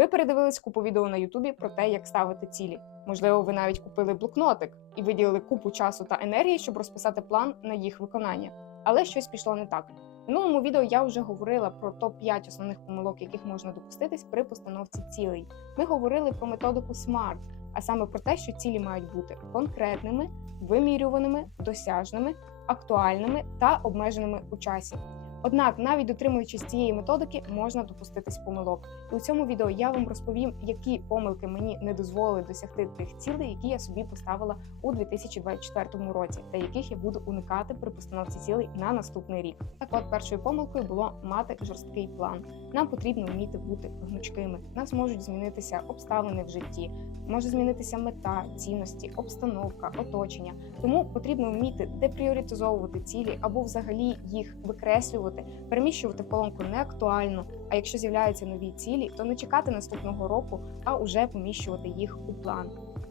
Ви передивились купу відео на Ютубі про те, як ставити цілі. Можливо, ви навіть купили блокнотик і виділили купу часу та енергії, щоб розписати план на їх виконання. Але щось пішло не так. В минулому відео я вже говорила про топ-5 основних помилок, яких можна допуститись при постановці цілей. Ми говорили про методику SMART, а саме про те, що цілі мають бути конкретними, вимірюваними, досяжними, актуальними та обмеженими у часі. Однак, навіть дотримуючись цієї методики, можна допуститись помилок. І у цьому відео я вам розповім, які помилки мені не дозволили досягти тих цілей, які я собі поставила у 2024 році, та яких я буду уникати при постановці цілей на наступний рік. Так, от першою помилкою було мати жорсткий план. Нам потрібно вміти бути гнучкими. Нас можуть змінитися обставини в житті, може змінитися мета, цінності, обстановка, оточення. Тому потрібно вміти депріоритизовувати цілі або взагалі їх викреслювати, переміщувати в колонку не актуально. А якщо з'являються нові цілі, то не чекати наступного року, а уже поміщувати їх у план.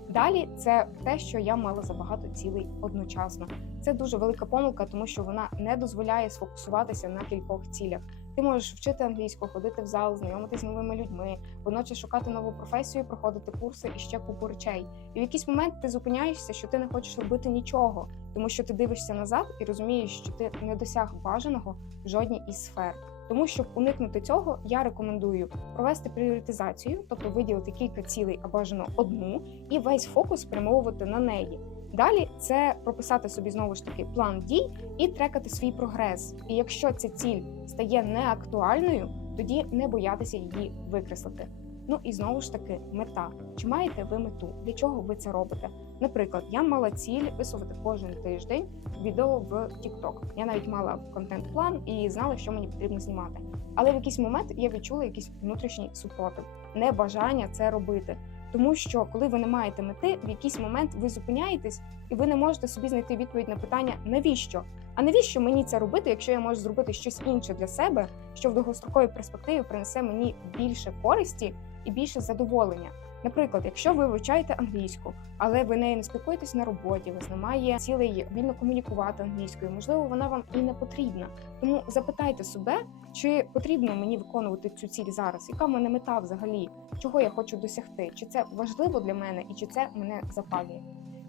Далі це те, що я мала забагато цілей одночасно. Це дуже велика помилка, тому що вона не дозволяє сфокусуватися на кількох цілях. Ти можеш вчити англійську, ходити в зал, знайомитися з новими людьми, водночас шукати нову професію, проходити курси і ще купу речей. І в якийсь момент ти зупиняєшся, що ти не хочеш робити нічого, тому що ти дивишся назад і розумієш, що ти не досяг бажаного в жодній із сфер. Тому щоб уникнути цього, я рекомендую провести пріоритизацію, тобто виділити кілька цілей, а бажано одну, і весь фокус спрямовувати на неї. Далі це прописати собі знову ж таки план дій і трекати свій прогрес. І якщо ця ціль стає неактуальною, тоді не боятися її викреслити. Ну і знову ж таки, мета. Чи маєте ви мету? Для чого ви це робите? Наприклад, я мала ціль висувати кожен тиждень відео в TikTok. Я навіть мала контент-план і знала, що мені потрібно знімати. Але в якийсь момент я відчула якийсь внутрішній супротив, небажання це робити. Тому що, коли ви не маєте мети, в якийсь момент ви зупиняєтесь і ви не можете собі знайти відповідь на питання навіщо? А навіщо мені це робити, якщо я можу зробити щось інше для себе, що в довгостроковій перспективі принесе мені більше користі і більше задоволення? Наприклад, якщо ви вивчаєте англійську, але ви нею не спілкуєтесь на роботі, вас немає цілей вільно комунікувати англійською, можливо, вона вам і не потрібна. Тому запитайте себе, чи потрібно мені виконувати цю ціль зараз, яка в мене мета взагалі, чого я хочу досягти, чи це важливо для мене і чи це мене запалює.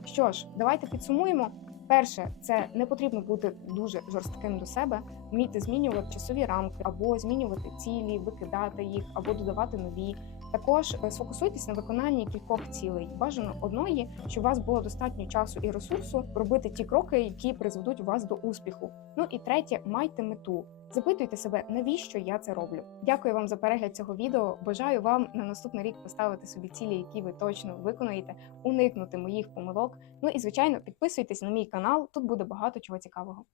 Що ж, давайте підсумуємо. Перше, це не потрібно бути дуже жорстким до себе, вміти змінювати часові рамки, або змінювати цілі, викидати їх, або додавати нові. Також е, сфокусуйтесь на виконанні кількох цілей. Бажано одної, щоб у вас було достатньо часу і ресурсу робити ті кроки, які призведуть вас до успіху. Ну і третє, майте мету. Запитуйте себе, навіщо я це роблю. Дякую вам за перегляд цього відео. Бажаю вам на наступний рік поставити собі цілі, які ви точно виконаєте, уникнути моїх помилок. Ну і звичайно, підписуйтесь на мій канал. Тут буде багато чого цікавого.